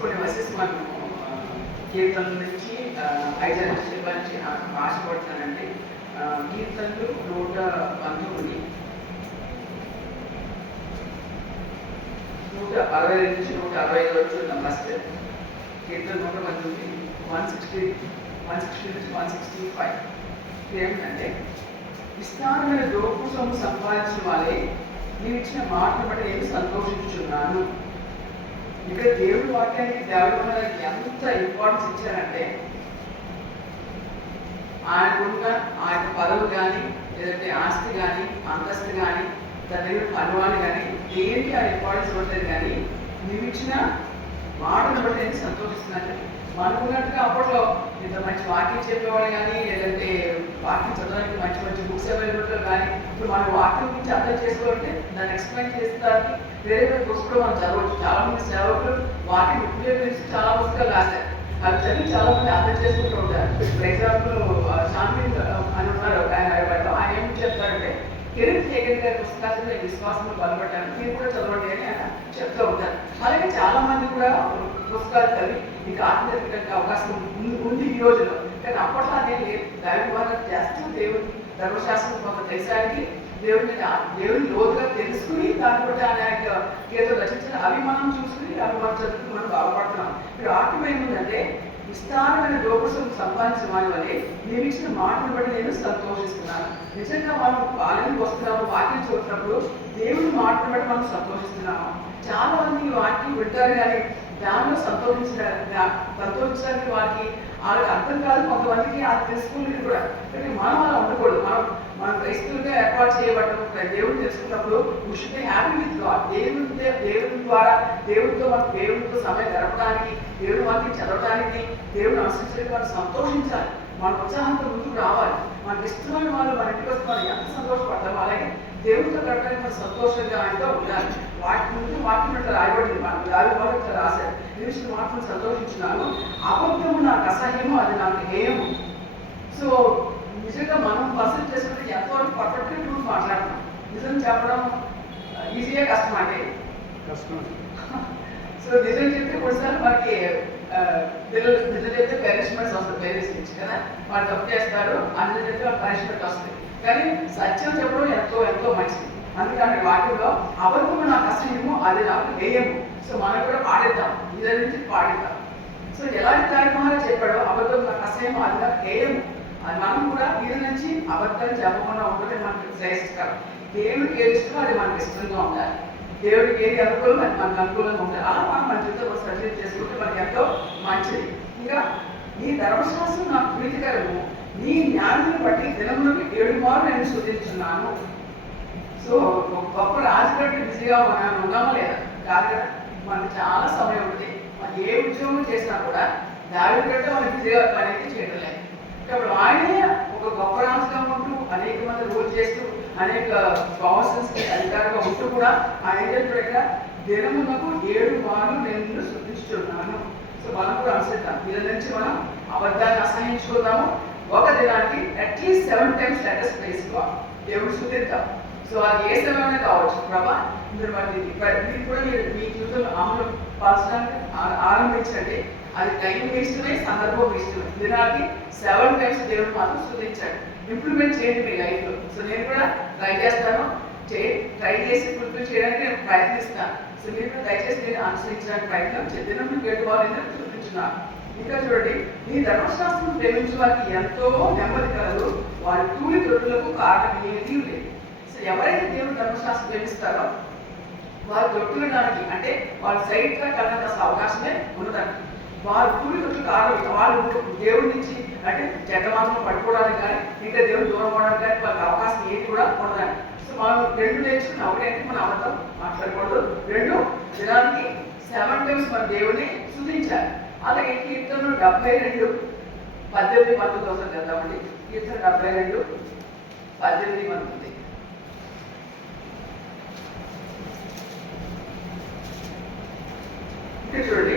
కొన్ని వర్సెస్ మనం కీర్తనల నుంచి 5 చెప్పాలని ఆశపడుతున్నానండి. కీర్తనలు 119, 162 నుంచి 165 వరకు చూద్దాం. ఫస్ట్ కీర్తన 119, 160 నుంచి 165 ఏమిటంటే, విస్తారమైన దోపు సొమ్ము సంపాదించిన వాళ్ళే నీవు ఇచ్చిన మాటను బట్టి నేను సంతోషించుచున్నాను. ఇక్కడ దేవుడి వాక్యానికి దేవుడు ఎంత ఇంపార్టెన్స్ ఇచ్చారంటే, ఆయనకున్న ఆ యొక్క పదవి కానీ, లేదంటే ఆస్తి కానీ, అంతస్తు కానీ, తన దగ్గర పనువాళ్ళు కానీ, దేనికి ఆ ఇంపార్టెన్స్ ఇవ్వట్లేదు. కానీ నీవు ఇచ్చిన మాటను బట్టి నేను సంతోషిస్తున్నాను. మనకున్నట్టుగా అప్పట్లో ఇంత మంచి వాక్యం చెప్పేవాళ్ళు కానీ, లేదంటే వాక్యం చదవడానికి మంచి మంచి బుక్స్ అవైలబుల్ కానీ, ఇప్పుడు మన వాక్యం గురించి అర్థం చేసుకోవాలంటే దాన్ని ఎక్స్ప్లెయిన్ చేసేదానికి వేరే వేరే బుక్స్ కూడా మనం చదవచ్చు. చాలా మంది సేవకులు వాక్యం గురించి చాలా పుస్తకాలు రాశారు. అవి చదివి చాలా మంది అర్థం చేసుకుంటూ ఉంటారు. ఫర్ ఎగ్జాంపుల్ శాంతి అని ఉన్నారు, ఆయన ఏం చెప్తారంటే, కెరీర్ చేయగలిగే గారి పుస్తకాలు విశ్వాసంలో బలపడ్డాను, మీరు కూడా చదవండి అని ఆయన చెప్తూ ఉంటారు. అలాగే చాలా మంది కూడా పుస్తకాలు చదివి ఇంకా ఆత్మహత్యకి అవకాశం ఉంది ఈ రోజులో. కానీ అప్పట్లో అనేది లేదు. దైవ ద్వారా జస్ట్ దేవుడి ధర్మశాస్త్రం కొంత దేశానికి దేవుని లోతుగా తెలుసుకుని దాన్ని బట్టి ఆయన యొక్క గీతలు రచించిన అవి మనం చూసుకుని అవి మనం చదువుకుని మనం బాగుపడుతున్నాం. ఇక్కడ ఆత్మ ఏముందంటే, విస్తారమైన దోపసం సంపాదించిన వాడి వల్లే నేను ఇచ్చిన మాటను బట్టి నేను సంతోషిస్తున్నాను. నిజంగా మనం ఆలయానికి వస్తున్నాము, వాక్యం చూస్తున్నప్పుడు దేవుని మాటను బట్టి మనం సంతోషిస్తున్నాము. చాలా మంది ఈ వాక్యం వింటారు కానీ దానిలో సంతోషించడానికి వారికి వాళ్ళకి అర్థం కాదు. కొంతమందికి అది తెలుసుకునేది కూడా. కానీ మనం అలా ఉండకూడదు. మనం క్రైస్తవులుగా ఏర్పాటు చేయబడ్డం దేవుడిని తెలుసుకున్నప్పుడు we should be happy with God. దేవుని ద్వారా దేవుడితో సమయం గడపడానికి, దేవుని వాక్యం చదవడానికి, దేవుడిని అనుసరించడానికి మనం సంతోషించాలి. మన ఉత్సాహంతో ముందుకు రావాలి. మనకి ఇష్టమైన వాళ్ళు మన ఇంటికి వస్తే మనం ఎంత సంతోషపడతామో అలాగే దేవుడితో గడపడానికి మనం సంతోషంగా ఆయనతో ఉండాలి. వాటి ముందు వాక్యం రాయబడింది, మనకు రాయబడి రాశారు. నేను మాత్రం సంతోషించున్నాను. అబద్ధము నాకు అసహ్యము, అది నాకు హేయము. సో నిజంగా మనం పర్సెంట్ చేసుకుంటే ఎంతవరకు పర్ఫెక్ట్గా ట్రూత్ మాట్లాడతాం. నిజం చెప్పడం ఈజీగా కష్టం అంటే కష్టం. సో నిజం చెప్తే కొన్నిసార్లు మనకి నిజం చెప్తే పనిష్మెంట్స్ వస్తుంది. పేరెంట్స్ నుంచి కదా, వాళ్ళు తప్పు చేస్తారు, అందులో చెప్తే వాళ్ళకి పనిష్మెంట్ వస్తుంది. కానీ సత్యం చెప్పడం ఎంతో ఎంతో మంచిది. అందుకని వాటిలో అబద్ధము నాకు అసహ్యము, అది నాకు హేయము. సో మనం కూడా పాడేద్దాం, ఇదే నుంచి పాడేద్దాం. సో ఎలాంటి కార్యక్రమాలు చెప్పాడో, అబద్ధం నాకు అసహ్యము, అది నాకు హేయము, అది మనం కూడా వీరి నుంచి అబద్ధాలు చెప్పకుండా ఉంటే మనకు శ్రేయస్కరం. దేవుడికి ఏది ఇష్టమో అది మనకి ఇష్టంగా ఉండాలి. దేవుడికి ఏది అనుకూలం అది మనకు అనుకూలంగా ఉండాలి. అలా మనం మన జీవితంలో సర్జరీ చేసుకుంటే మనకి ఎంతో మంచిది. ఇంకా నీ ధర్మశాస్త్రం నాకు ప్రీతికరము, నీ జ్ఞానాన్ని బట్టి దినములకు 7 మార్లు నేను స్తుతించున్నాను. సో గొప్ప రాజుగట్టు బిజీగా ఉన్నామా లేదా? కాదు కదా, మనకు చాలా సమయం ఉంది. మనం ఏ ఉద్యోగం చేసినా కూడా దాని కంటే మనం బిజీగా పని అయితే చేయడం లేదు. కాబట్టి ఆయనే ఒక గొప్ప రాజుగా ఉంటూ అనేక మంది రూల్ చేస్తూ అనేక ప్రొఫెషన్స్కి అధికారిగా ఉంటూ కూడా ఆయన ఏం చెప్పాడు, దినములకు 7 మార్లు నేను స్తుతించుతున్నాను. సో మనం కూడా అనుసరిద్దాం. దీని నుంచి మనం అబద్ధాన్ని అసహించుకుందాము. ఒక దినానికి అట్లీస్ట్ 7 times లెటర్స్ ప్రైజ్గా దేవుడు స్తుతిద్దాం. సో అది ఏ సమయమైనా కావచ్చు. ప్రభా మీరు మీరు కూడా మీ జీవితంలో అమలు పరచడానికి ఆరంభించండి. అది టైం ఇష్టమే, సందర్భం ఇష్టమే. దినానికి 7 times దేవుడు మాత్రం స్తుతించాడు. ఇంప్లిమెంట్ చేయండి మీ లైఫ్లో. సో నేను కూడా ట్రై చేస్తాను, ట్రై చేసి ఫుల్ఫిల్ చేయడానికి నేను ప్రయత్నిస్తాను. సో మీరు కూడా దయచేసి నేను అనుసరించడానికి ప్రయత్నం దినం 7 మార్లు స్తుతించున్నాను. ఇంకా చూడండి, నీ ధర్మశాస్త్రం ప్రేమించే వారికి ఎంతో నెమ్మది కలదు, వారి తూలి తొట్టులకు కారణం ఏదీ లేదు. సో ఎవరైతే దేవుడు ధర్మశాస్త్రం ప్రేమిస్తారో వారు తొట్టులడానికి, అంటే వాళ్ళు సైడ్గా కలగ అవకాశమే ఉన్నదండి. వారు తూలి తొట్లు కారణం, వాళ్ళు దేవుడి నుంచి అంటే జగమాత్రం పట్టుకోవడానికి కానీ ఇంకా దేవుడు దూరం అవ్వడానికి కానీ వాళ్ళకి అవకాశం ఏది కూడా ఉండదండి. సో మనం 2 నేర్చుకున్నాం. ఒకటంటే మనం అబద్ధం మాట్లాడకూడదు, 2 దినానికి 7 times మన దేవుడిని స్తుతించాలి. అలాగే కీర్తన 72, 18, 19 అవసరం చేద్దామండి. కీర్తన 72, 18, 19. ఇక్కడ చూడండి,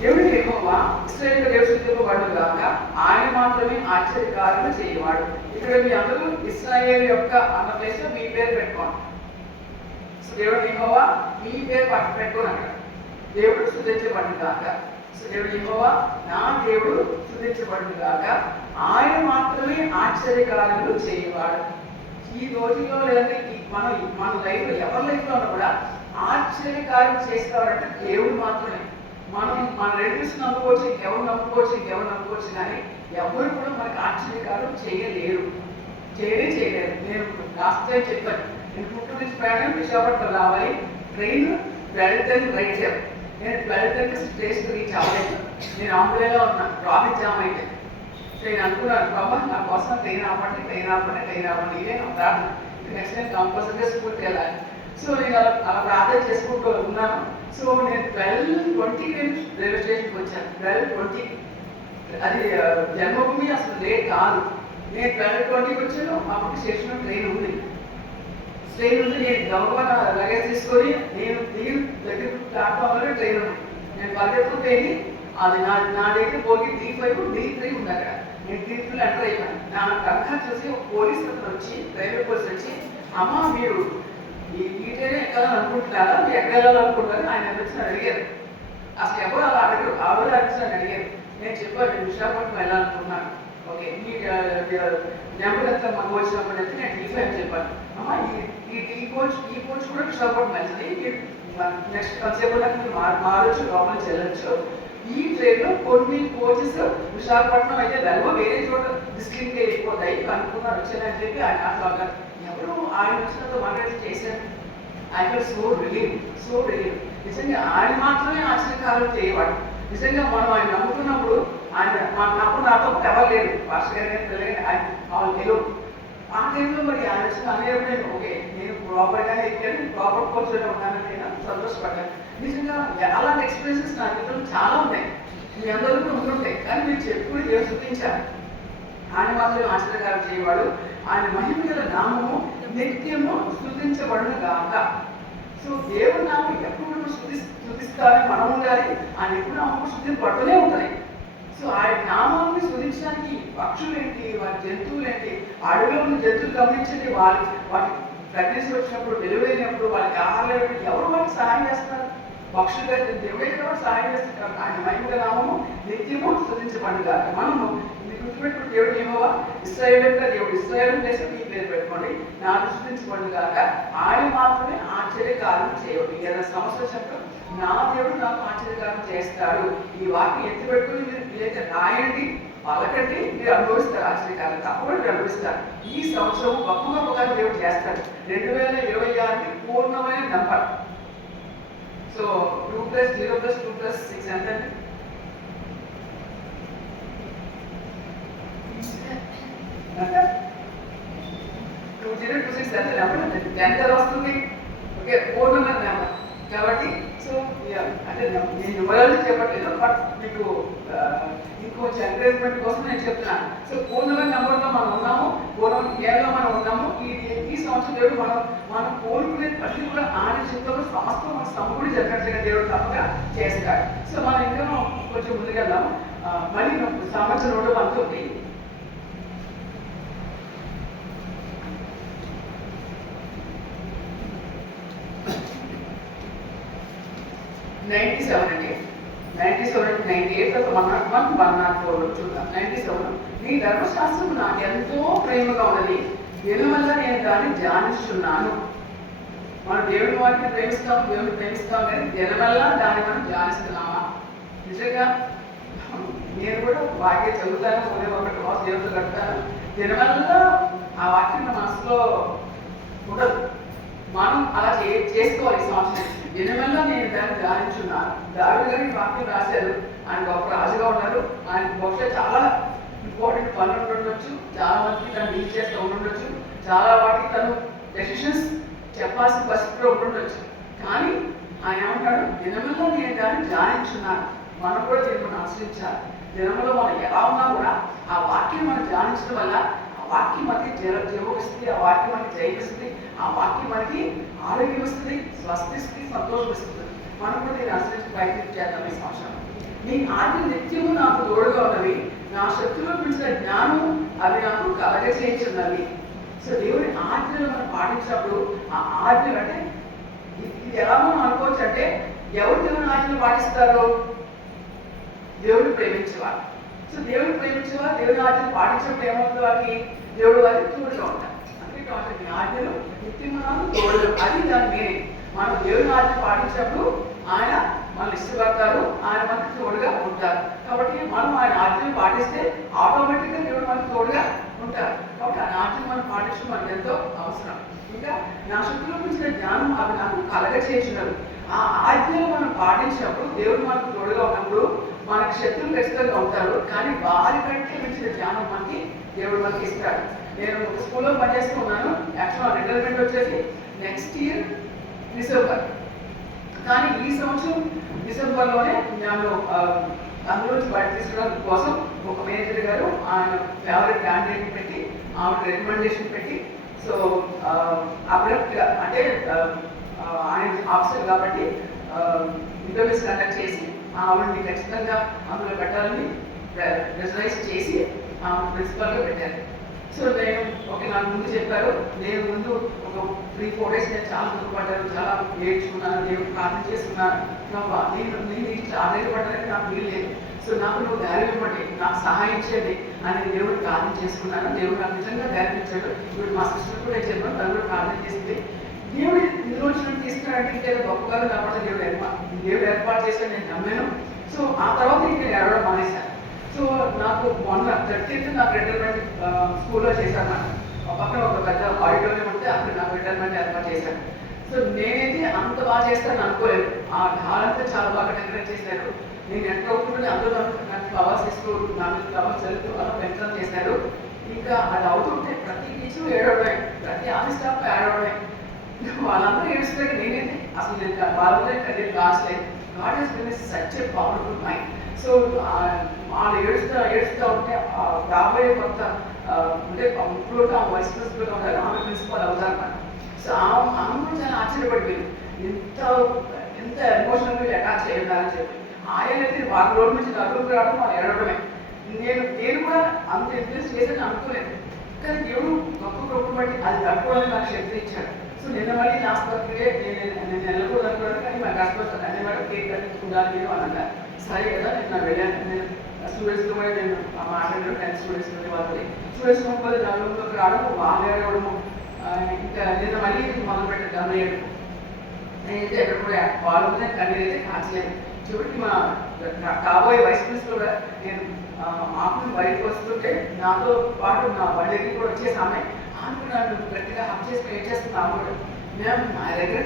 దేవుడి యెహోవా ఇశ్రాయేలు దేవుడు వాడుగాక, ఆయన మాత్రమే ఆశ్చర్యకార్యము చేయవాడు. ఇక్కడ మీ అందరూ ఇశ్రాయేలు యొక్క అన్న ప్లేస్ లో మీ పేరు పెట్టుకోండి. సో దేవుడు యెహోవా మీ పేరు పెట్టుకోండి. అక్కడ దేవుడు స్తుతించబడును గాక. సో దేవుడు యెహోవా నా దేవుడు స్తుతించబడును గాక, ఆయన మాత్రమే ఆశ్చర్యకార్యములు చేయవాడు. ఈ రోజుల్లో లేదంటే మన లైఫ్ ఎవరి లైఫ్లో కూడా ఆశ్చర్యకార్యం చేసేవారంటే దేవుడు మాత్రమే. మనం మన రిలేటివ్స్ నమ్ముకోవచ్చు, ఇంకెవరు నమ్ముకోవచ్చు కానీ ఎవరు కూడా మనకి ఆశ్చర్యకార్యం చేయలేరు. నేను లాస్ట్ టైం చెప్పాను, నేను గుంటూరు నుంచి ప్రయాణం విశాఖపట్నం రావాలి, ట్రైన్ 12:10 రైట్ చెప్పాను. నేను 12:30 స్టేషన్ రీచ్ అవ్వలేదు. నేను ఆంబులేలో ఉన్నా, ట్రాఫిక్ జామ్ అయితే. నేను అనుకున్నాను, బాబా నా కోసం ట్రైన్ ఆపండి ఇదే నా ప్రార్థన. నెక్స్ట్ నేను కంపల్సరీగా స్కూల్కి వెళ్ళాలి. సో నేను అలా ప్రార్థన చేసుకుంటూ ఉన్నాను. సో నేను 12:20 రైల్వే స్టేషన్కి వచ్చాను. 12:20 అది జన్మభూమి అసలు లేట్ కాదు. నేను 12:20 వచ్చాను. అప్పటికి స్టేషన్లో ట్రైన్ ఉంది. నేను గౌరవ లగేజ్ తీసుకొని నేను దగ్గర ప్లాట్ఫామ్లో ట్రైన్ ఉంది. నేను పరిగెత్తుకుపోయి అది నా దగ్గర పోయి D5 D3 ఉంది అక్కడ. నేను D3 ఎంటర్ అయిపోయాను. నా కనుక చూసి ఒక పోలీస్ వచ్చి, రైల్వే పోలీస్ వచ్చి, అమ్మ మీరు ఈ ట్రైన్ ఎక్కాలని అనుకుంటున్నారా, మీరు ఎక్కాలనుకుంటున్నారని ఆయన వచ్చి అడిగారు. అసలు ఎవరు అలా అడగరు, ఆవిడ అడిగారు. నేను చెప్పాను, నేను విశాఖపట్నం వెళ్ళాలనుకున్నాను. ఓకే, మీ నెంబర్ ఎంత మాకు వచ్చినప్పుడు అయితే నేను D5 చెప్పాను. అమ్మ ఈ కోచ్ కూడా విశాఖపట్నం వెళ్తుంది, మీరు నెక్స్ట్ కాసేపు మారొచ్చు, లోపలికి వెళ్ళొచ్చు. ఈ ట్రైన్లో కొన్ని కోచెస్ విశాఖపట్నం అయితే వెళ్ళవు, వేరే చోట డిస్ట్రిక్ట్కి వెళ్ళిపోతాయి అనుకున్నారు వచ్చానని చెప్పి ఆయన అసలు ఎవరు ఆయన వచ్చినంత మాట్లాడి చేశారు. ఆయన సో రిలీవ్ నిజంగా ఆయన మాత్రమే ఆశ్చర్యకార్యం చేయవాడు. నిజంగా మనం ఆయన నమ్ముకున్నప్పుడు ఆయన అప్పుడు నాతో ఎవరు లేరు, పాస్టర్ గారు ఆయన తెలియదు. ఆ టైంలో మరి ఆయన వచ్చిన అనేప్పుడు నేను ఓకే, నేను ప్రాపర్గానే ఎక్కాను, ప్రాపర్ కోచ్లోనే ఉన్నానని నేను సంతోషపడ్డాను. నిజంగా అలాంటి ఎక్స్పీరియన్సెస్ నా జీవితంలో చాలా ఉన్నాయి, మీ అందరూ కూడా ఉంటుంటాయి. కానీ మీరు చెప్పుకుని దేవుడు స్తుతించారు. ఆయన మాత్రమే ఆశ్చర్యకార్యం చేయవాడు, ఆయన మహిమ గల నామము నిత్యము స్తుతించబడును గాక. సో దేవుడి నామం ఎప్పుడు స్తుతిస్తారని మనం ఉండాలి. ఆయన ఎప్పుడు నామము స్తుతింపబడుతూనే ఉంటాయి. సో ఆయన నామాన్ని స్తుతించడానికి పక్షులు ఏంటి, వారి జంతువులు ఏంటి, అడవిలో ఉన్న జంతువులు గమనించండి, వాటి ప్రెగ్నెన్సీ వచ్చినప్పుడు, డెలివరీ అయినప్పుడు వాళ్ళకి ఆహారం ఎవరు వాళ్ళకి సహాయం చేస్తారు? పక్షులు గారి దేవుడే కూడా సహాయం చేస్తారు. ఆయన మహిమ నామము నిత్యము స్తుతించబడును గాక. మనము గుర్తుపెట్టుకుని దేవుడు యెహోవా ఇశ్రాయేలు దేవుడు, ఇశ్రాయేలు దేశం ఈ పేరు పెట్టుకోండి, నాకు స్తుతించబడును గాక. ఆయన మాత్రమే ఆశ్చర్యకార్యం చేయడు. ఏదైనా సమస్య చెప్పడం నా దేవుడు నాకు ఆశ్చర్యకార్యం చేస్తాడు. ఈ వాక్యం ఎత్తి పెట్టుకుని మీరు వీలైతే రాయండి, పలకండి, మీరు అనుభవిస్తారు. ఆశ్చర్యకార్యం తప్పకుండా మీరు అనుభవిస్తారు. ఈ సంవత్సరం గొప్పగా దేవుడు చేస్తాడు. 2026 పూర్ణమైన నంబర్. సో 2 + 0 + 2 + 6 ఎంత అండి? 2026 ఎంత నెంబర్? 10 వస్తుంది. ఓకే, పూర్ణమైన నెంబర్ కాబట్టి. సో అంటే నేను న్యూమరాలజీ చెప్పట్లేదు, బట్ మీకు ఇంకొంచెం ఎంకరేజ్మెంట్ కోసం నేను చెప్తున్నాను. సో పూర్ణమైన నెంబర్లో మనం ఉన్నాము, ఏళ్ళలో మనం ఉన్నాము. ఈ సంవత్సరం దేవుడు మనం కోరుకునే ప్రతి కూడా ఆయన చిత్తంలో సమస్తం మన సమకూడి జరిగినట్లుగా దేవుడు తప్పగా చేస్తాడు. సో మనం ఇంకా కొంచెం ముందుకెళ్దాము. మళ్ళీ సంవత్సరం 119 97 అండి. 97 98 104 చూద్దాం. 97 నీ ధర్మశాస్త్రం నాకు ఎంతో ప్రేమగా ఉన్నది, దీనివల్ల నేను దాన్ని ధ్యానిస్తున్నాను. మనం దేవుని వాటిని ప్రేమిస్తాం కానీ దీనివల్ల దాన్ని మనం ధ్యానిస్తున్నామా? నిజంగా నేను కూడా వాక్యం చదువుతాను, ఒకటి వాసు దేవుడు కడతాను, దీనివల్ల ఆ వాక్యం మనసులో ఉండదు. మనం అలా చేసుకోవాలి. ఈ సంవత్సరం దీనివల్ల నేను దాన్ని ధ్యానించున్నాను. దావిదు గారు ఈ వాక్యం రాశారు. ఆయన గొప్ప రాజుగా ఉన్నారు. ఆయన బహుశా చాలా ఇంపార్టెంట్ పనులు ఉండొచ్చు, చాలా మందికి తను డీల్ చేస్తూ ఉండొచ్చు, చాలా వాటికి తను డెసిషన్స్ చెప్పాల్సిన పరిస్థితిలో ఉండొచ్చు. కానీ ఆయన ఏమంటాడు, దినములో నేను దాన్ని ధ్యానించున్నాను. మనం కూడా దీన్ని మనం ఆశ్రయించాలి. దినములో మనం ఎలా ఉన్నా కూడా ఆ వాక్యం మనం ధ్యానించడం వల్ల ఆ వాక్యం మనకి జీవమిస్తుంది, ఆ వాక్యం మనకి జయిస్తుంది, ఆ వాక్యం మనకి ఆరోగ్యం ఇస్తుంది, స్వస్థిస్తుంది, సంతోషం ఇస్తుంది. మనం కూడా దీన్ని ఆశ్రయించి ప్రయత్నం చేద్దాం ఈ సంవత్సరం. నీ ఆజ్ఞ నిత్యము నాకు తోడుగా ఉన్నవి, నా శక్తిలో పిలిచిన జ్ఞానం అవి నాకు కలగచేయించున్నవి. సో దేవుడి ఆజ్ఞలు మనం పాటించినప్పుడు ఆ ఆజ్ఞలు అంటే ఇది ఎలా మనం అనుకోవచ్చు అంటే ఎవరు దేవుని ఆజ్ఞలు పాటిస్తారు? దేవుడు ప్రేమించేవారు. సో దేవుడు ప్రేమించేవారు దేవుని ఆజ్ఞలు పాటించినప్పుడు ఏమవుతుంది? వారికి దేవుడు వారికి తోడుగా ఉంటారు. అందుకే ఆజ్ఞలు నిత్యమును తోడు, అది దాని మీనింగ్. మనం దేవుని ఆజ్ఞ పాటించినప్పుడు ఆయన మనల్ని ఇష్టపడతారు, ఆయన మనకు తోడుగా ఉంటారు. కాబట్టి మనం ఆయన ఆజ్ఞలు పాటిస్తే ఆటోమేటిక్గా దేవుడు మనకు తోడుగా ఉంటారు. కాబట్టి ఆయన ఆజ్ఞలు మనం పాటించడం మనకు ఎంతో అవసరం. ఇంకా నా శక్తుల గురించిన జ్ఞానం అవి నాకు కలగచేస్తున్నారు. ఆ ఆజ్ఞలు మనం పాటించినప్పుడు దేవుడు మనకు తోడుగా ఉన్నప్పుడు మనకి శత్రువులు ఖచ్చితంగా ఉంటారు, కానీ వారి కంటే మించిన జ్ఞానం మనకి దేవుడు మనకి ఇస్తాడు. నేను ఒక స్కూల్లో పనిచేస్తున్నాను. యాక్చువల్ రిటైర్మెంట్ వచ్చేసి నెక్స్ట్ ఇయర్ డిసెంబర్, కానీ ఈ సంవత్సరం డిసెంబర్లోనే నేను అందులో బయట తీసుకోవడం కోసం ఒక మేనేజర్ గారు ఆయన ఫేవరెట్ క్యాండిడేట్ పెట్టి ఆవిడ రికమెండేషన్ పెట్టి, సో అబ్రప్ట్గా అంటే ఆయన ఆఫీసర్ కాబట్టి ఇంటర్వ్యూస్ కండక్ట్ చేసి ఆవిడని ఖచ్చితంగా అందులో పెట్టాలని రిజర్వైజ్ చేసి ప్రిన్సిపల్గా పెట్టారు. సో నేను నాకు ముందు చెప్పారు. నేను ముందు ఒక 3-4 days నేను చాలా దుఃఖపడ్డాను, చాలా ఏడ్చుకున్నాను, నేను ప్రార్థన చేసుకున్నాను. నేను ఆధారపడ్డానికి నాకు వీలు లేదు. సో నాకు నువ్వు ధైర్యం ఇవ్వండి, నాకు సహాయం చేయండి అని దేవుడు ప్రార్థన చేసుకున్నాను. దేవుడు నాకు నిజంగా ధైర్యం ఇచ్చాడు. ఇప్పుడు మా సిస్టర్ కూడా చెప్పాను, తను కూడా ప్రార్థన చేసింది. దేవుడు ఇందులో తీసుకున్నాడంటే ఇంకేదో గొప్పగా కాబట్టి దేవుడు ఏర్పాటు చేశాడు, నేను నమ్మాను. సో ఆ తర్వాత ఇంకా ఎడవడం మానేశాను. సో నాకు మొన్న 30th నాకు రిటైర్మెంట్ స్కూల్లో చేశాను. పక్కన ఒక పెద్ద ఆడిటోరియం ఉంటే అక్కడ నాకు రిటైర్మెంట్ ఏర్పాటు చేశాను. సో నేనైతే అంత బాగా చేస్తాను అనుకోలేదు. ఆ హాల్ అంతా చాలా బాగా డెకరేట్ చేశారు. నేను ఎంత అవుతుంటే అందులో నాకు ఫ్లవర్స్ ఇస్తూ నాకు ఫ్లవర్స్ చల్లుతూ అలా పెంచడం చేశారు. ఇంకా అది అవుతుంటే ప్రతి టీచర్ ఏడవడమే, ప్రతి ఆఫీస్ స్టాఫ్ ఏడవడమే. వాళ్ళందరూ ఏడుస్తున్నారు. నేనైతే అసలు నేను వాళ్ళ కదే క్లాస్ లేదు. God has given such a powerful mind. So వాళ్ళు ఏడుస్తూ ఉంటే రాబోయే కొత్త అంటే ఇంప్రూవ్గా వైస్ ప్రిన్సిపల్గా ఉన్నారు, ఆమె ప్రిన్సిపల్ అవుతారన్నమాట. సో ఆమె కూడా చాలా ఆశ్చర్యపడిపోయింది, ఎంత ఎమోషనల్గా అటాచ్ అయ్యి ఉన్నారని చెప్పి. ఆయన అయితే వాళ్ళ రోజు నుంచి నలుగురికి రావడం వాళ్ళు ఏడవడమే. నేను కూడా అంత ఇన్ఫ్లుయెన్స్ చేశాను అనుకోలేదు, కానీ దేవుడు గొప్ప బట్టి అది తట్టుకోవడానికి నాకు శక్తి ఇచ్చాడు. సో నిన్న మళ్ళీ లాస్ట్ బర్త్డే నేను వెళ్ళకూడదు అనుకోవడం, కానీ మా హాస్పిటల్ అన్ని వాడు కేక్ కట్టుకుండాలి నేను అని అన్నారు. సరే కదా నేను వెళ్ళాను. నేను స్టూడెంట్స్తో కూడా నేను మాట్లాడాను, 10 స్టూడెంట్స్ వాళ్ళని స్టూడెంట్స్ మొక్కలు నలుగురికి రావడం, వాళ్ళు ఏడవడము. ఇంకా నిన్న మళ్ళీ మొదలుపెట్టాను కన్నయ్యడం. నేనైతే ఎక్కడ కూడా వాళ్ళు కన్నీరైతే కాచలేదు. చివరికి మా కాబోయే వైస్ ప్రిన్సిపల్ కూడా నేను ఆమె బయటకు వస్తుంటే నాతో పాటు నా వాళ్ళ దగ్గరికి కూడా వచ్చేసి ఆమె నన్ను గట్టిగా హక్ చేసుకుని ఏం చేస్తుంది. ఆమె కూడా మేము మా దగ్గర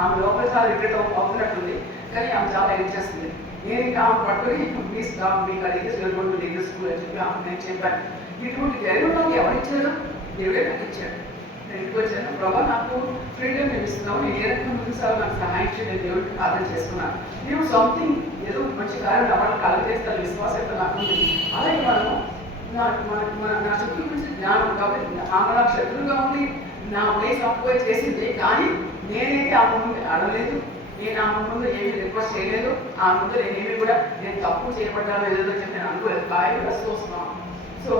ఆమె లోపల చాలా రిగ్రెట్ అవుతున్నట్టుంది, కానీ ఆమె చాలా ఏం చేస్తుంది. నేను ఇంకా ఆమె పట్టుకుని ప్లీజ్ మీకు అడిగితే వెళ్ళిపోండి లీగల్ స్కూల్ అని చెప్పి ఆమె నేను చెప్పాను. ఇటువంటి జరిగిన నాకు ఎవరిచ్చారు? దేవుడే నాకు ఇచ్చాడు. నేను ఇంటికి వచ్చాను, ప్రభావ నాకు ఫ్రీడమ్ నేను ఇస్తున్నావు, నేను ఏ రకంగా ముందు సార్ నాకు సహాయం చేయడం దేవుడికి ప్రార్థన చేసుకున్నాను. నేను సంథింగ్ ఏదో మంచి కార్యం అవ్వడం కలగజేస్తాను విశ్వాసంతో నాకు ఉంది. అలాగే మనము నా శత్రువు గురించి జ్ఞానం కాబట్టి ఆమె నాకు శత్రువుగా ఉంది, నా ప్లేస్ ఆక్యుపై చేసింది, కానీ నేనైతే ఆమె ముందు అడగలేదు, నేను ఆమె ముందు ఏమీ రిక్వెస్ట్ చేయలేదు. ఆమె ముందు నేనేమి కూడా నేను తప్పు చేయబడ్డాను ఏదో చెప్పి నేను అనుకోలేదు, బాగా వస్తున్నాను. సో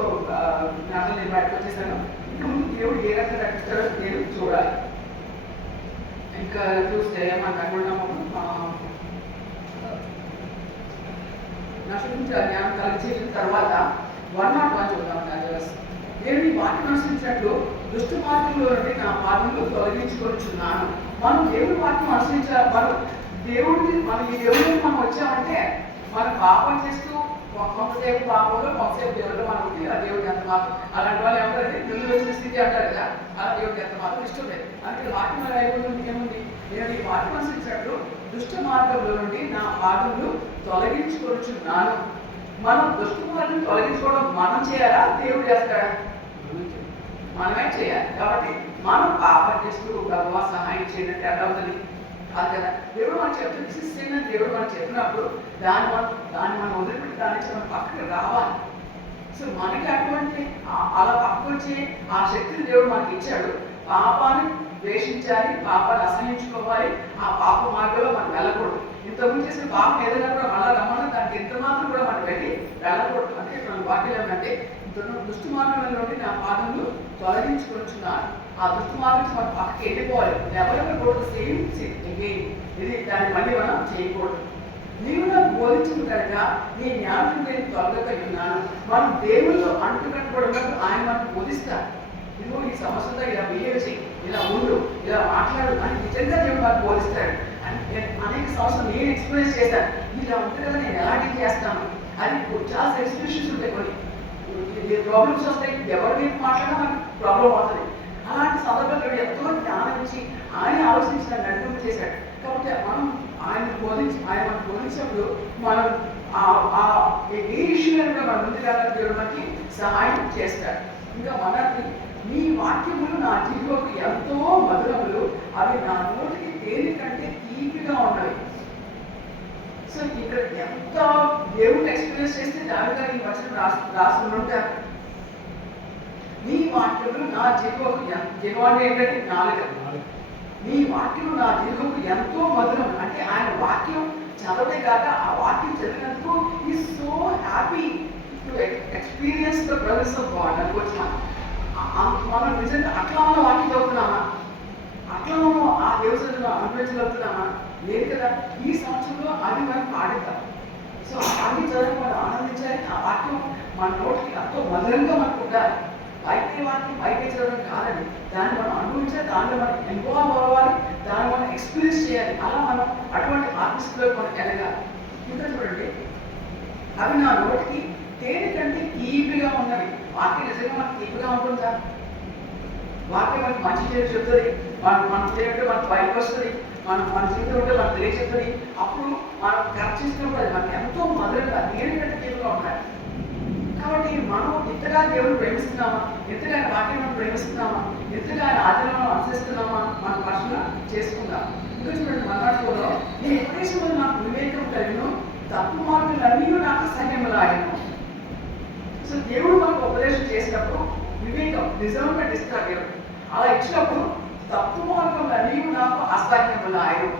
నాకు నేను బయటకు వచ్చేసాను. ఇంకా ముందు దేవుడు ఏ రకంగా నటిస్తాడో నేను చూడాలి. ఇంకా చూస్తే మనకు అనుకున్నాము నా గురించి జ్ఞానం కలిగి చేసిన తర్వాత 101 చూద్దాం. నేను ఈ వాటిని అనుసరించినట్లు దుష్ట మార్గంలో నుండి నా పాదములు తొలగించుకొనిచున్నాను. మనం దేవుడి వాటిని అనుసరించాలి. మనం ఈ దేవుడిని మనం వచ్చామంటే మనం పాపం చేస్తూ కొంతసేపు పాపంలో కొంతసేపు దేవుడు మనకి ఆ దేవుడికి ఎంత మాత్రం అలాంటి వాళ్ళు ఏమంటారంటే నిన్ను వచ్చిన స్థితి అంటారు కదా, అలా దేవుడికి ఎంత మాత్రం ఇష్టం లేదు. అందుకే వాటి మన అయిపోతుంది ఏముంది, నేను ఈ వాటిని అనుసరించినట్లు దుష్ట మార్గంలో నుండి నా పాదములు తొలగించుకొనిచున్నాను. మనం దుష్ట మార్గం తొలగించుకోవడం మనం చేయాలా, దేవుడు చేస్తాడా? మనమే చేయాలి. కాబట్టి మనం పాపం చేస్తూ భగవా సహాయం చేయడానికి ఎలా అవుతుంది అది కదా. దేవుడు మనం చెప్తుంది సిస్టమ్ అని దేవుడు మనం చెప్పినప్పుడు దాన్ని మనం వదిలిపెట్టి దాని నుంచి మనం పక్కకి రావాలి. సో మనకి అటువంటి అలా పక్కకు వచ్చి ఆ శక్తిని దేవుడు మనకి ఇచ్చాడు. పాపాన్ని ద్వేషించాలి, పాపాన్ని అసహించుకోవాలి, ఆ పాప మార్గంలో మనం వెళ్ళకూడదు. ఇంతకుముందు చేసిన పాపం ఏదైనా కూడా మళ్ళీ రమ్మని దానికి ఎంత మాత్రం కూడా మనం వెళ్ళకూడదు. అంటే మన వాక్యం ఏమంటే దుష్ట మార్గంలో నుండి నా పాదములు తొలగించుకొనిచున్నాను. ఆ దుష్ట మార్గం నుంచి మనం పక్కకి వెళ్ళిపోవాలి. ఎవరెవరు కూడా సేమ్ అగైన్ ఇది దాన్ని మళ్ళీ మనం చేయకూడదు. నీవు నాకు బోధించిన కనుక నీ జ్ఞానం నేను తొలగక ఉన్నాను. మనం దేవుళ్ళు అంటుకట్టుబడినప్పుడు ఆయన మనకు బోధిస్తారు. ఇదిగో ఈ సమస్యతో ఇలా బిహేవ్ చేయి, ఇలా ఉండు, ఇలా మాట్లాడు అని నిజంగా దేవుడు మనకు బోధిస్తాడు. అనేక సంవత్సరాలు నేను ఎక్స్పీరియన్స్ చేశాను. ఇలా ఉంటుంది కదా, నేను ఎలా డీల్ చేస్తాను అది చాలా సెన్సిటివిటీస్ ఉంటాయి. కొన్ని ప్రాబ్లమ్స్ వస్తాయి, ఎవరి మీద మాట్లాడినా మనకు ప్రాబ్లం అవుతుంది. అలాంటి సందర్భంలో ఎంతో జ్ఞానం ఇచ్చి ఆయన ఆలోచించి నన్ను నడుపు చేశాడు. కాబట్టి మనం ఆయన మనకు బోధించినప్పుడు మనం ఏ ఇష్యూలో కూడా మన ముందుకు దేవుడు మనకి సహాయం చేస్తాడు. ఇంకా మనకి నీ వాక్యములు నా జీవకు ఎంతో మధురములు, అవి నా నోటికి దేని కంటే తీపిగా ఉన్నవి. సో ఇక్కడ ఎంత దేవుడు ఎక్స్పీరియన్స్ చేస్తే దానిగా ఈ వచనం రాసి ఉంటారు. నీ వాక్యములు నా జీవకు జీవాన్ని ఏంటంటే నాలుగు. నీ వాక్యం నా జీవకు ఎంతో మధురం అంటే ఆయన వాక్యం చదవడే కాక ఆ వాక్యం చదివినందుకు ఈ so happy to experience the presence of God అనుకోవచ్చు. మనం నిజంగా అట్లా ఉన్న వాక్యం చదువుతున్నామా, అట్లా ఆ దేవుడు అనుభవించగలుగుతున్నామా? లేదు కదా. ఈ సంవత్సరంలో అది మనం పాడిద్దాం. సో అన్ని చదివి మనం ఆనందించాలి. ఆ వాక్యం మన నోటికి ఎంతో మధురంగా మనకు ఉండాలి. బయట వాక్యం బయట చదవడం కాదండి, దాన్ని మనం అనుభవించాలి, దానిలో మనం ఇన్వాల్వ్ అవ్వాలి, దాన్ని మనం ఎక్స్పీరియన్స్ చేయాలి. అలా మనం అటువంటి ఆర్టిస్ట్లో మనం ఎదగాలి. ఇంకా చూడండి, అవి నా నోటికి తేనె కంటే తీపిగా ఉన్నవి. వాక్యం నిజంగా మనకు తీపిగా ఉంటుందా? వాక్యం మనకి మంచి చేసి చెప్తుంది, మన చేయంటే మనకు బయటకు వస్తుంది, మన జీవితం ఉంటే మనకు తెలియచెప్తుంది. అప్పుడు మనం కరెక్ట్ చేసినప్పుడు అది మనకి ఎంతో మధురంగా తేనె కంటే తీపిగా ఉండాలి. కాబట్టి మనం ఎంతగా దేవుడు ప్రేమిస్తున్నామా, ఎంతగా ఆయన వాక్యం మనం ప్రేమిస్తున్నామా, ఎంతగా ఆయన ఆచరణలో అనుసరిస్తున్నామా మన ప్రశ్న చేసుకుందాం. ఇంకా చూడండి, మన్నాడుకోలో నీ ఉపదేశంలో నాకు వివేకం కలిగిన తప్పు మార్పులన్నీ నాకు సహాయములాయను. సో దేవుడు మనకు ఉపదేశం చేసినప్పుడు వివేకం డిజర్వ్మెంట్ ఇస్తాడు దేవుడు. అలా ఇచ్చినప్పుడు తప్పు మార్గంలన్నీ నాకు అసహ్యములాయను.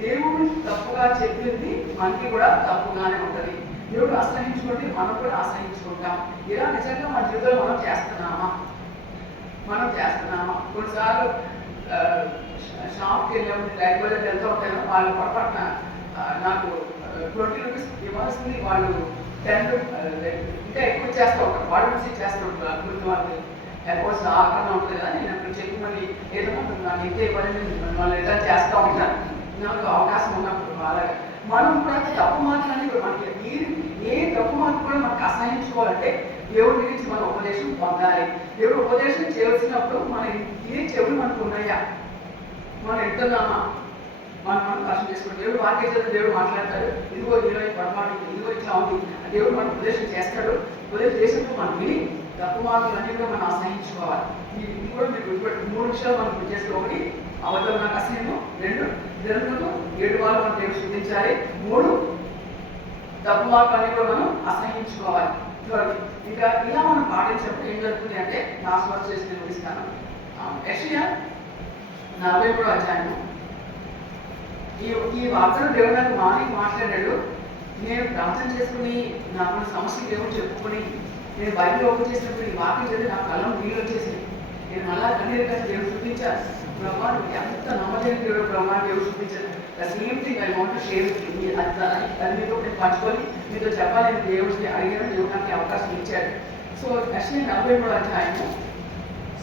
దేవుడు తప్పుగా చెప్పింది మనకి కూడా తప్పుగానే ఉంటుంది. దేవుడు అసహించుకుంటే మనం కూడా అసహించుకుంటాం. ఇలా నిజంగా మన జీవితంలో మనం చేస్తున్నామా? కొన్నిసార్లు షాప్కి వెళ్ళినప్పుడు లేకపోతే వెళ్తూ ఉంటాను, వాళ్ళు పొరపాటున నాకు 20 రూపీస్ ఇవ్వాల్సింది వాళ్ళు 10 ఇంకా ఎక్కువ చేస్తూ ఉంటారు, వాడు నుంచి చేస్తూ ఉంటారు. గుర్తు వాళ్ళకి లేకపోతే ఆకరణ ఉంటుంది కదా, నేను అక్కడ చెప్పి మళ్ళీ ఏదో నాకు ఇంతే ఇవ్వాలని వాళ్ళు రిటర్న్ చేస్తూ ఉంటాను నాకు అవకాశం ఉన్నప్పుడు. అలాగే మనం కూడా తప్పు మాటలని మనకి ఏ తప్పు మాట కూడా మనకు అసహించుకోవాలంటే దేవుడి గురించి మన ఉపదేశం పొందాలి. దేవుడు ఉపదేశం చేయవలసినప్పుడు మన ఏ చెవులు మనకు ఉన్నాయా, మనం వింటున్నామా, మనం కష్టం చేసుకుంటాం. దేవుడు వాక్యం చేస్తే దేవుడు మాట్లాడతాడు, ఇదిగో ఇరవై పొరపాటు, ఇదిగో ఇట్లా ఉంది, దేవుడు మనకు ఉపదేశం చేస్తాడు. ఉపదేశం చేసినప్పుడు మనం విని తప్పు మాటలన్నీ కూడా మనం అసహించుకోవాలి. ఇది కూడా మీకు 3 విషయాలు మనం గుర్తు చేసుకోవాలి. అవతల నాకు అసహ్యము, 2 ఇతరులకు 7 వారు మనం దేవుడు శుద్ధించాలి, 3 తప్పు మార్గాన్ని కూడా మనం అసహించుకోవాలి. ఇంకా ఇలా మనం పాటించినప్పుడు ఏం జరుగుతుంది అంటే లాస్ట్ వర్క్ చేసి నేను ఇస్తాను. యెషయా 43వ అధ్యాయము. ఈ వార్తను దేవుడు నాకు మాట్లాడాడు. నేను ప్రార్థన చేసుకుని నాకు సమస్యలు దేవుడు చెప్పుకొని నేను బైబిల్ ఓపెన్ చేసినప్పుడు ఈ వాక్యం చదివి నా కళ్ళం నీళ్ళు వచ్చేసింది. నేను మళ్ళా కన్నీరు కలిసి దేవుడు చూపించాను. బ్రహ్మా ఎంత నమ్మలేని దేవుడు, బ్రహ్మా దేవుడు చూపించాను. The same thing I want to share అది మీతో నేను పంచుకొని మీతో చెప్పాలని దేవుడిని అడిగాను. దేవుడు నాకు అవకాశం ఇచ్చాడు. సో యెషయా 43వ అధ్యాయము.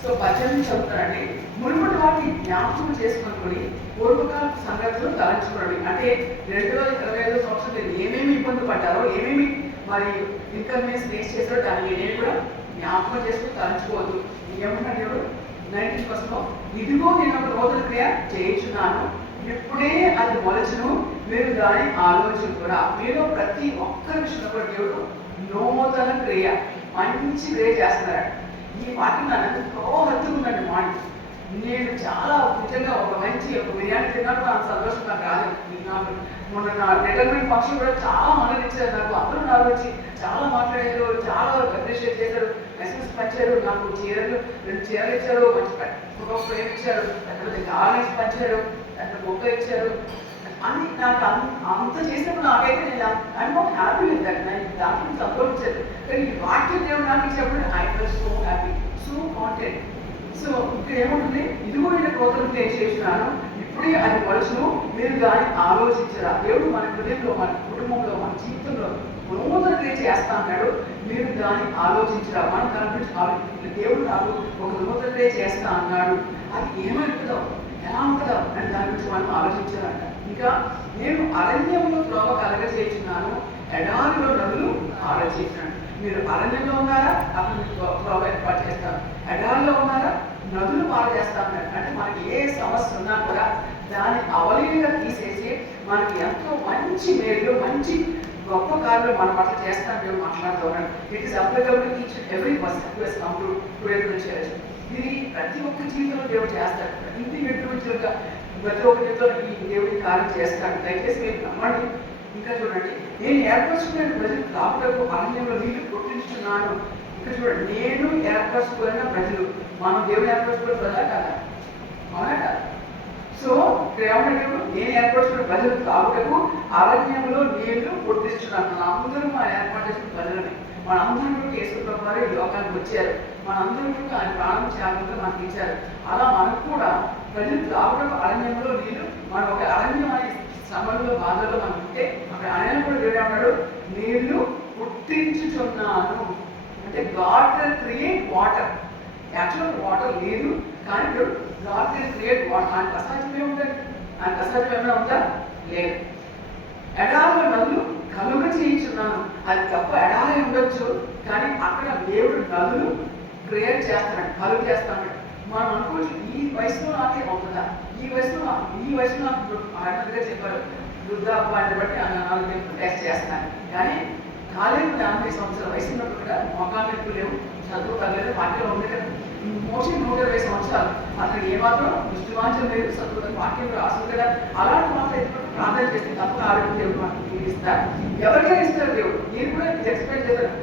సో 18 చదువుతానండి. మునుపటి వాటిని జ్ఞాపకం చేసుకొని పూర్వకాల సంగతులు తలంచుకోండి. అంటే 2025 సంవత్సరం మీరు ఏమేమి ఇబ్బంది పడ్డారో, ఏమేమి మరి ఇన్కన్వీనియన్స్ ఫేస్ చేశారో దాన్ని నేనేమి కూడా జ్ఞాపకం చేసుకుని తలంచుకోవద్దు. ఏమన్నా దేవుడు 19% ఇదిగో నేను ఒక నూతన క్రియ చేయించున్నాను, ఇప్పుడే అది మొలచును, మీరు దాని ఆలోచన కూడా. మీలో ప్రతి ఒక్కరి విషయంలో కూడా దేవుడు నూతన క్రియ, మంచి క్రియ చేస్తున్నాడు. ఈ వాటిని నన్ను ఎంతో హత్తుకుందండి మాట. నేను చాలా నిజంగా ఒక బిర్యానీ తిన్నప్పుడు అంత సంతోషం నాకు రాలేదు. నాకు మొన్న నా రిటైర్మెంట్ ఫంక్షన్ కూడా చాలా ఆనందించారు. నాకు అందరూ నాకు వచ్చి చాలా మాట్లాడారు, చాలా అప్రిషియేట్ చేశారు, మెసేజ్ పంచారు, నాకు 2 చీరలు ఇచ్చారు, మంచి ఫోటో ఫ్రేమ్ ఇచ్చారు, లేకపోతే గార్డెన్స్ పంచారు, లేకపోతే మొక్క ఇచ్చారు అని. నాకు అంత చేసినప్పుడు నాకైతే నేను I'm not happy with that. నేను దాంట్లో సంతోషించారు. కానీ ఈ వాక్యం దేవుడు నాకు ఇచ్చినప్పుడు I fell so happy, so content. So ఇక్కడ ఏముంటుంది, ఇదిగో నేను కోతలు చేసినాను, ఇప్పుడే అది మనుషులు మీరు దాన్ని ఆలోచించరా. దేవుడు మన హృదయంలో, మన కుటుంబంలో, మన జీవితంలో నూతన క్రియ చేస్తా అన్నాడు. మీరు దాన్ని ఆలోచించరా. మనం దాని గురించి ఆలోచించాలి. దేవుడు నాకు ఒక నూతన క్రియ చేస్తా అన్నాడు, అది ఏమనుకుందాం, ఎలా ఉంటుందా అని దాని గురించి మనం ఆలోచించాలంట. ఇంకా నేను అరణ్యంలో త్రోవ కలగచేస్తున్నాను, ఎడారిలో నదులు ఆలోచించాను. మీరు అరణ్యంలో ఉన్నారా, అక్కడ మీకు త్రోవ ఏర్పాటు చేస్తాను. ఎడారిలో ఉన్నారా, నదులు పాలు చేస్తాను. అంటే మనకి ఏ సమస్య ఉన్నా కూడా దాన్ని అవలీలుగా తీసేసి మనకి ఎంతో మంచి మేలు, మంచి గొప్ప కార్యాలు మనం అట్లా చేస్తాను మేము మాట్లాడుతూ ఉన్నాడు. It is applicable to each every person who has come to church. ఇది ప్రతి ఒక్క జీవితంలో దేవుడు చేస్తాడు. ఇండివిజువల్గా ప్రతి ఒక్క జీవితంలో ఈ దేవుడి కార్యం చేస్తాడు. దయచేసి మీరు నమ్మండి. ఇంకా చూడండి, నేను ఏర్పరచుకునే ప్రజలు త్రాగుటకు అరణ్యంలో నీళ్లు పుట్టించుతున్నాను. ఇంకా చూడండి, నేను ఏర్పరచుకున్న ప్రజలు, మనం దేవుడు ఏర్పరచుకునే ప్రజలు కదా, అవునా కదా. సో ఇక్కడ ఏమన్నా దేవుడు, నేను ఏర్పరచుకున్న ప్రజలు త్రాగుటకు అరణ్యంలో నీళ్లు పుట్టిస్తున్నాను. అందరూ మనం ఏర్పాటు చేసిన ప్రజలని, మనందరూ యేసుప్రభువు వారు ఈ లోకానికి వచ్చారు. మనందరూ ఆయన ప్రాణం త్యాగంగా మనకి ఇచ్చారు. అలా మనకు కూడా ప్రజలు త్రాగుటకు అరణ్యంలో నీళ్లు, మనం ఒక అరణ్యం అనే శ్రమల్లో, బాధల్లో మనం ఉంటే అక్కడ ఆయన కూడా దేవుడు ఏమన్నాడు, నీళ్లు పుట్టించుచున్నాను. అంటే God can create water. Actual water లేదు, కానీ గాడ్ కెన్ క్రియేట్ వాటర్. ఆయనకు అసాధ్యమే ఉంటుంది. ఆయనకు అసాధ్యం ఏమైనా ఉందా? లేదు. ఎడారిలో నదులు కలుగ చేయించున్నాను. అది తప్ప ఎడారి ఉండొచ్చు, కానీ అక్కడ దేవుడు నదులు క్రియేట్ చేస్తాడు, కలుగు చేస్తాడు. మనం అనుకోవచ్చు, ఈ వయసులో నాకే అవుతుందా, ఈ వయసులో నాకు ఆయన చెప్పారు, వృద్ధాపాన్ని బట్టి ఆయన టెస్ట్ చేస్తాను. కానీ కాలేదు 50 సంవత్సరాల వయసు ఉన్నప్పుడు కూడా మొఖాలు ఎక్కువ లేవు, చదువు తగ్గలేదు, వాక్యం ఉంది కదా. మోస్ట్లీ 120 సంవత్సరాలు అతనికి ఏమాత్రం దృష్టివాంచం లేదు, చదువు వాక్యం రాసు కదా. అలాంటి మాత్రం ఎప్పుడు ప్రార్థన చేస్తే తప్ప ఆరోగ్యం దేవుడు మనకి ఇస్తారు. ఎవరికైనా ఇస్తారు దేవుడు. నేను కూడా ఎక్స్పెక్ట్ చేశాను.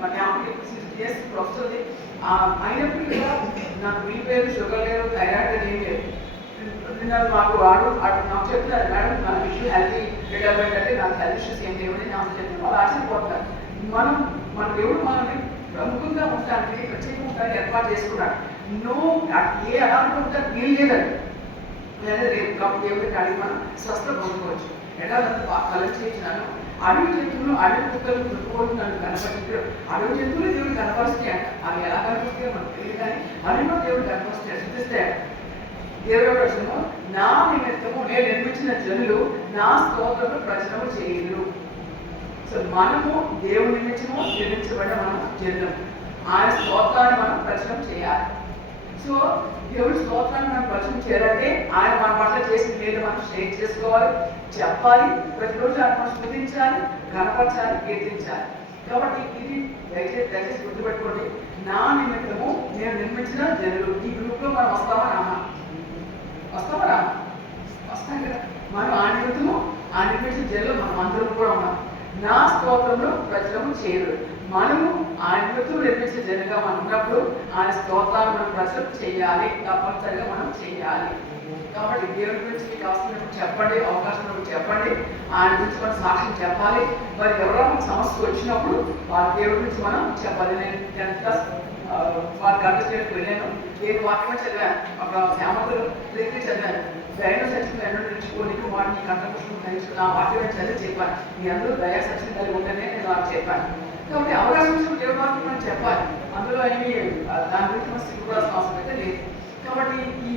మా 60 years ప్రొఫెసర్ అయినప్పటికీ కూడా నాకు బీపీ లేదు, షుగర్ లేదు, థైరాయిడ్ ఏం లేదు. మాకు వాడు నాకు చెప్తున్నారు, మేడం నాకు ఇష్యూ హెల్తీ రిటైర్మెంట్ అంటే నాకు హెల్త్ ఇష్యూస్ ఏం లేవని నాకు చెప్తే వాళ్ళు ఆశ్చర్యపోతారు. మన దేవుడు మనల్ని ప్రముఖంగా ఉండడానికి, ప్రత్యేకంగా ఉండడానికి ఏర్పాటు చేసుకున్నాడు. ఏ అలాంటి ఉంటారు వీలు లేదండి. రేపు కాబట్టి దేవుడికి అడిగి మనం స్వస్థ పొందుకోవచ్చు. ఎడారంతా కలెక్ట్ చేసినాను. అడవి జంతువులు, అడవి కుక్కలు చుట్టుకోవడం నన్ను కనపడుతుంది. అడవి జంతువులు దేవుడు కనపరుస్తాయి అంట. అవి ఎలా కనపరుస్తాయో మనకు తెలియదు, కానీ అడవిలో దేవుడు కనపరుస్తాయి, చూపిస్తాయి. దేవుడు వచ్చిన నా నిమిత్తము నేను నిర్మించిన జనులు నా స్తోత్రము ప్రచురము చేయరు. సో మనము దేవుడి నిమిత్తము నిర్మించబడ్డ మనం జనులు, ఆయన స్తోత్రాన్ని మనం ప్రచురం చేయాలి. సో దేవుడి స్తోత్రాన్ని మనం ప్రచురం చేయాలంటే ఆయన మన పట్ల చేసిన మేలు మనం షేర్ చేసుకోవాలి, చెప్పాలి, ప్రతిరోజు ఆయన మనం స్మృతించాలి, కనపరచాలి, కీర్తించాలి. కాబట్టి ఇది దయచేసి గుర్తుపెట్టుకోండి. నా నిమిత్తము నేను నిర్మించిన జనులు. ఈ గ్రూప్లో మనం వస్తామా రామా? వస్తాం కదా. మనం ఆ నిమిత్తము ఆ నిర్మించిన జనులు మనం అందరం కూడా ఉన్నాం. నా స్తోత్రంలో ప్రచురము చేయరు. మనము ఆయన నిమిత్తం నిర్మించిన జనులుగా మనం ఉన్నప్పుడు ఆయన స్తోత్రాన్ని మనం ప్రచురం చేయాలి, తప్పనిసరిగా మనం చేయాలి. కాబట్టి దేవుడి గురించి మీకు అవసరం చెప్పండి, అవకాశం చెప్పండి, ఆయన గురించి మనం సాక్ష్యం చెప్పాలి. మరి ఎవరో మనకు సమస్య వచ్చినప్పుడు వాళ్ళ దేవుడి గురించి మనం చెప్పాలి. నేను 10th class వాళ్ళకి అండర్స్టాండ్కి వెళ్ళాను. నేను వాక్యం చదివాను, ఒక శ్యామకులు ప్రీతి చదివాను. దయను సచిన్ ఎన్నో నిలుచుకోనికి వాడిని కంఠపుష్పం ధరించుకుని ఆ వాక్యం చదివి చెప్పాను. మీ అందరూ దయా సచిన్ కలిగి ఉంటేనే నేను వాళ్ళకి చెప్పాను. కాబట్టి అవకాశం వచ్చిన దేవుడి వాక్యం మనం చెప్పాలి. అందులో ఏమి దాని గురించి మనం సిగ్గుపడాల్సిన అవసరం అయితే లేదు. కాబట్టి ఈ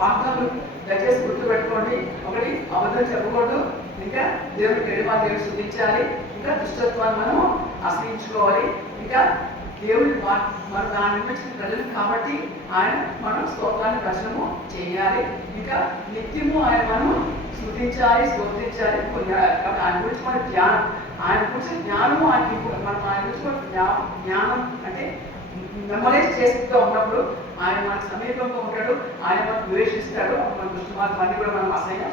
వాక్యాలు దయచేసి గుర్తుపెట్టుకోండి. ఒకటి, అబద్ధం చెప్పకూడదు. ఇంకా దేవుడికి ఎడమా దేవుడు శుద్ధించాలి. ఇంకా దుష్టత్వాన్ని మనం అసహించుకోవాలి. ఇంకా దేవుడి మనం దాని నిర్మించిన ప్రజలు కాబట్టి ఆయన మనం స్తోత్రాన్ని ప్రశ్నము చేయాలి. ఇంకా నిత్యము ఆయన మనం శుద్ధించాలి, స్తోత్రించాలి. కాబట్టి ఆయన గురించి మన జ్ఞానం, ఆయన గురించి జ్ఞానము ఆయనకి మనం ఆయన గురించి మన జ్ఞానం అంటే మెమరైజ్ చేస్తూ ఉన్నప్పుడు ఆయన మనకు సమీపంగా ఉంటాడు, ఆయన మనకు ద్వేషిస్తాడు. మన దుష్టమార్గం కూడా మనం అసహ్యం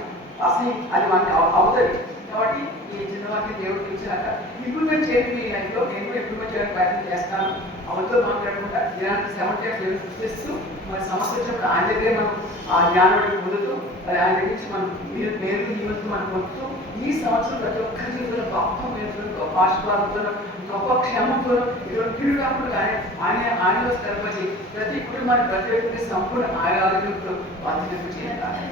అది మనకి అవుతుంది. కాబట్టి ఈ చిన్నవారికి దేవుడికి ఇచ్చాక ఇంప్లిమెంట్ చేయడం ఈ లైఫ్లో నేను కూడా ఇంప్లిమెంట్ చేయడానికి ప్రయత్నం చేస్తాను. అవతో మాట్లాడకుండా ఇలాంటి సమస్యలు సృష్టిస్తూ మన సమస్య వచ్చినప్పుడు ఆయన దగ్గరే మనం ఆ జ్ఞానాన్ని పొందుతూ ఆయన దగ్గర నుంచి మనం మేలు జీవితం మనం పొందుతూ ఈ సంవత్సరం ప్రతి ఒక్కరి జీవితంలో గొప్ప మేలు గొప్ప ఆశీర్వాదంతో గొప్ప క్షేమంతో ఇటువంటి కీడు కాకుండా కానీ ఆయనలో స్థిరపరిచి ప్రతి కుటుంబాన్ని ప్రతి వ్యక్తికి సంపూర్ణ ఆరోగ్యంతో బాధ్యత చేయాలి.